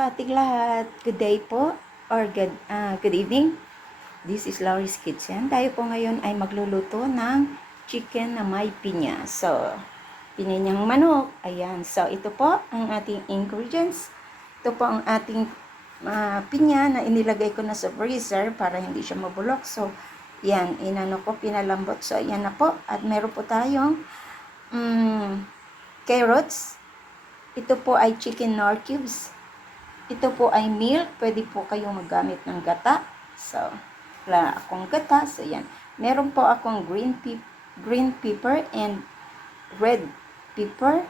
sa ating lahat. Good day po or good evening. This is Laurie's Kitchen. Tayo po ngayon ay magluluto ng chicken na may pinya. So, pininyang manok. Ayan. So, ito po ang ating ingredients. Ito po ang ating pinya na inilagay ko na sa freezer para hindi siya mabulok. So, yan. Inano ko, pinalambot. So, ayan na po. At meron po tayong carrots. Ito po ay chicken nor cubes. Ito po ay milk. Pwede po kayong maggamit ng gata. So, wala akong gata. So, yan. Meron po akong green pepper and red pepper.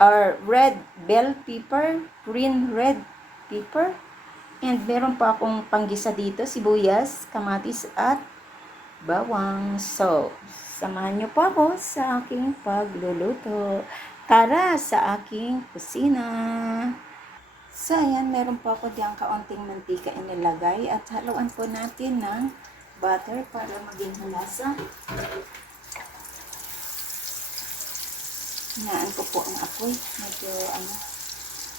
Or red bell pepper. Green red pepper. And meron po akong panggisa dito. Sibuyas, kamatis, at bawang. So, samahan nyo po ako sa aking pagluluto. Tara sa aking kusina. So, ayan, meron po ako diyang kaunting mantika inilagay at haluan po natin ng butter para maging malasa. Hinaan ko po ang apoy. Medyo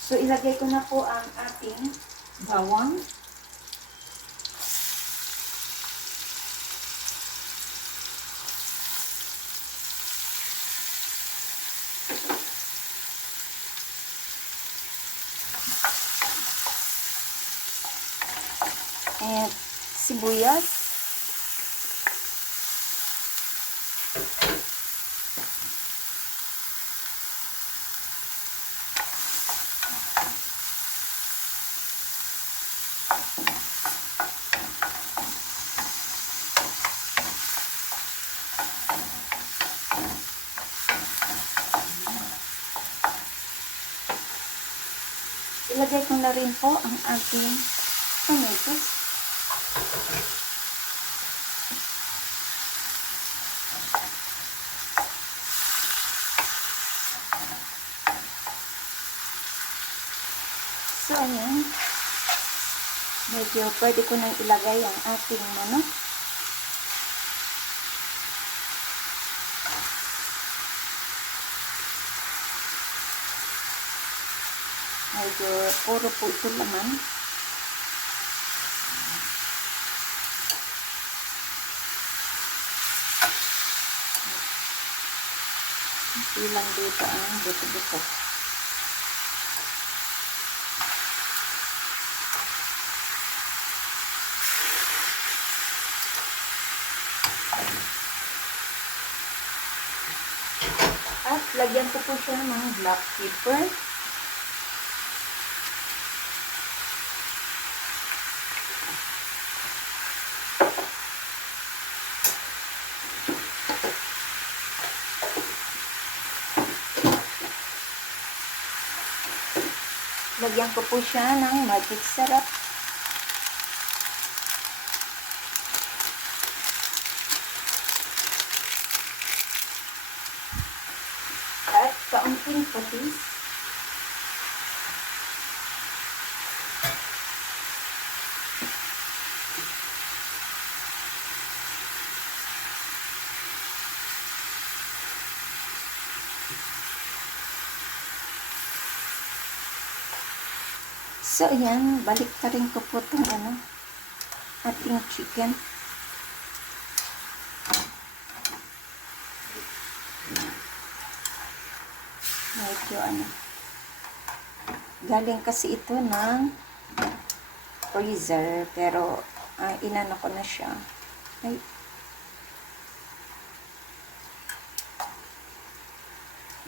So, ilagay ko na po ang ating bawang. And sibuyas. Ilagay ko na rin po ang ating tomatoes. So, ayan. Medyo pwede ko nang ilagay ang ating manok. Medyo puro po ito laman. Hindi lang dito ang buto-buto. At lagyan ko po siya ng black pepper. Lagyan ko po siya ng magic sarap. At kaunting patis. So, ayan, balik ka rin ko po itong ating chicken. Medyo galing kasi ito ng freezer, pero inano ko na siya. Ay.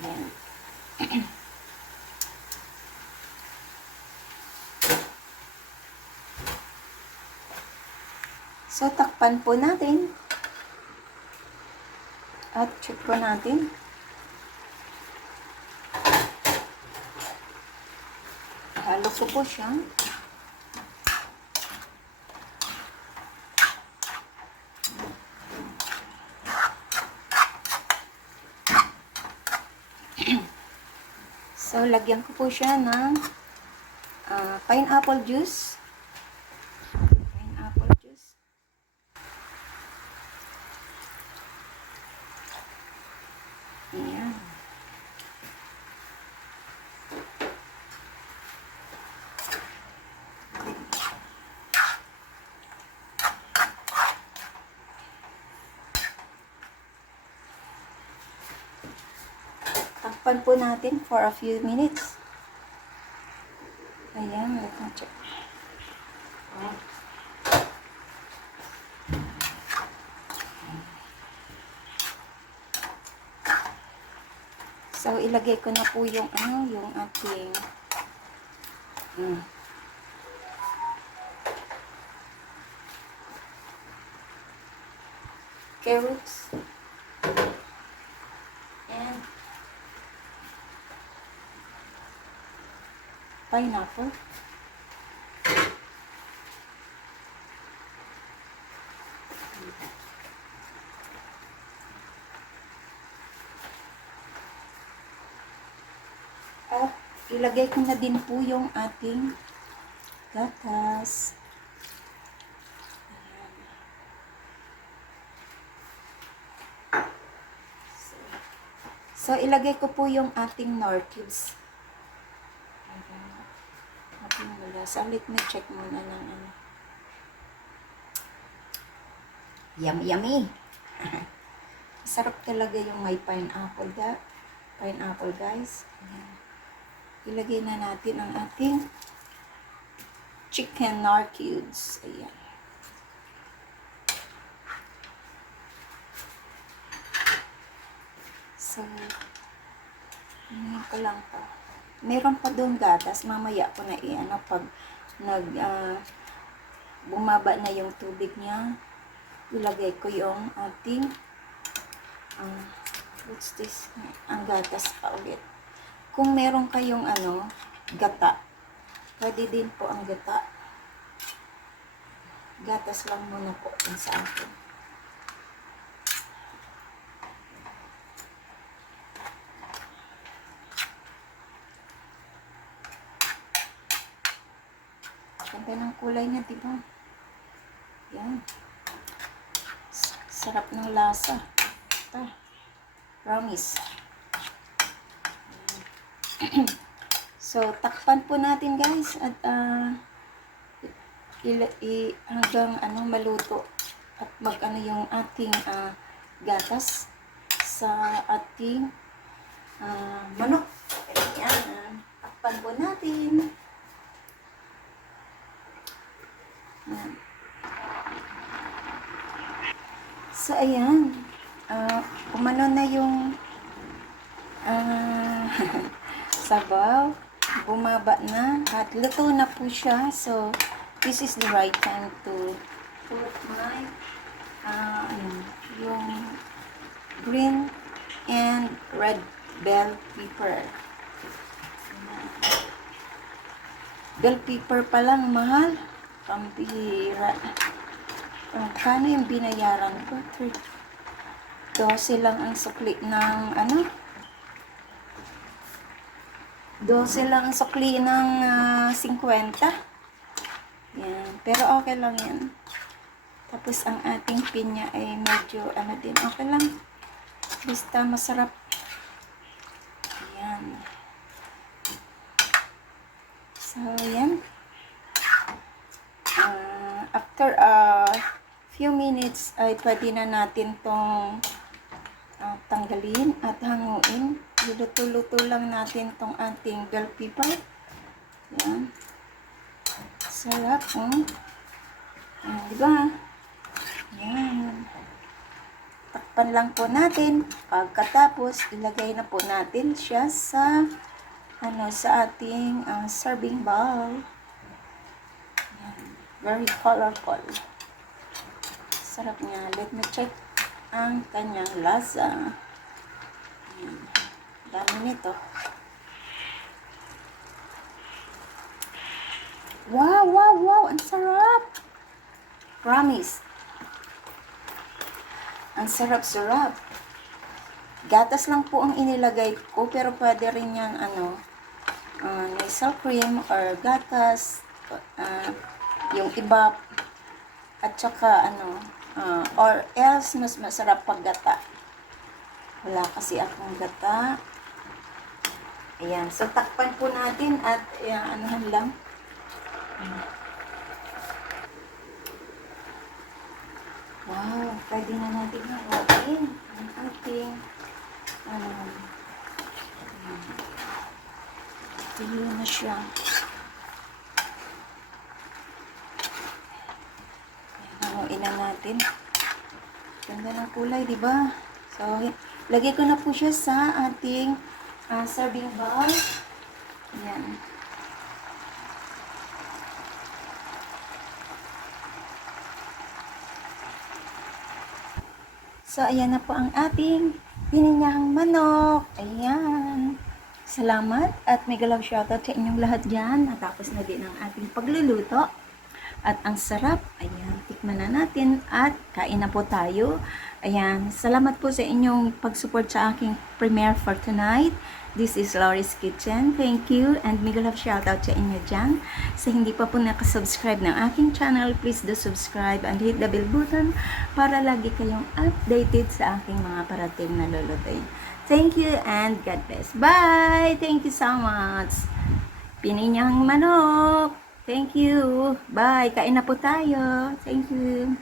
Ayan. So, takpan po natin. At check po natin. Halo ko po siya. So, lagyan ko po siya ng pineapple juice. Ayan. Takpan po natin for a few minutes. Ayan, let me check. So, ilagay ko na po yung yung ating carrots and pineapple. At ilagay ko na din po yung ating gatas. So, ilagay ko po yung ating Knorr cubes. Ating malasa. Let me check muna ng Yummy, yummy! Sarap talaga yung may pineapple, guys. Ayan. Ilagay na natin ang ating chicken Knorr cubes. Ayan. So, ko lang to. Meron pa doon gatas. Mamaya ko na pag bumaba na yung tubig niya, ilagay ko yung ating what's this? Ang gatas pa ulit. Kung meron kayong gata, pwede din po ang gata. Gatas lang muna po din sa akin. Ganda ng kulay niya, diba? Yan. Sarap ng lasa. Ito. Promise. So, takpan po natin, guys. At hanggang maluto. At yung ating gatas sa ating manok. Ayan. Takpan po natin. So, ayan. Umano na yung sabaw. Bumaba na. At luto na po siya. So, this is the right time to put my yung green and red bell pepper. Bell pepper pa lang, mahal. Pambihira. Kano yung binayaran ko? 12 lang ang sukli ng 12 lang ang sukli ng 50. Yan. Pero okay lang yan. Tapos ang ating pinya ay medyo din. Okay lang. Basta masarap. Yan. So, yan. After few minutes ay pwede na natin tong tanggalin at hanguin. Luto-luto lang natin tong ating bell pepper. Yan. Sarap. Diba? Yan. Takpan lang po natin. Pagkatapos, ilagay na po natin siya sa sa ating serving bowl. Very colorful. Sarap niya. Let me check ang kanyang lasa. Dami nito. Wow, wow, wow. Ang sarap. Promise. Ang sarap-sarap. Gatas lang po ang inilagay ko, pero pwede rin yan nasal cream or gatas. Yung iba at saka or else mas masarap pag gata. Wala kasi akong gata. Ayan, so takpan po natin at anuhan lang. Wow, pwede na natin hawakin ang ating Tuyo na siya. Haluin na natin. Ganda ng kulay, di ba? So, lagay ko na po siya sa ating serving bowl. Ayan. So, ayan na po ang ating pininyahang manok. Ayan. Salamat at mega love shoutout sa inyong lahat dyan. Natapos na din ang ating pagluluto. At ang sarap. Ayan, tikman na natin at kain na po tayo. Ayan, salamat po sa inyong pag-support sa aking premiere for tonight. This is Laurie's Kitchen. Thank you and mega love shoutout sa inyo dyan. Sa hindi pa po nakasubscribe ng aking channel, please do subscribe and hit the bell button para lagi kayong updated sa aking mga parating na lulutuin. Thank you and God bless. Bye! Thank you so much. Pininyang manok. Thank you. Bye. Kain na po tayo. Thank you.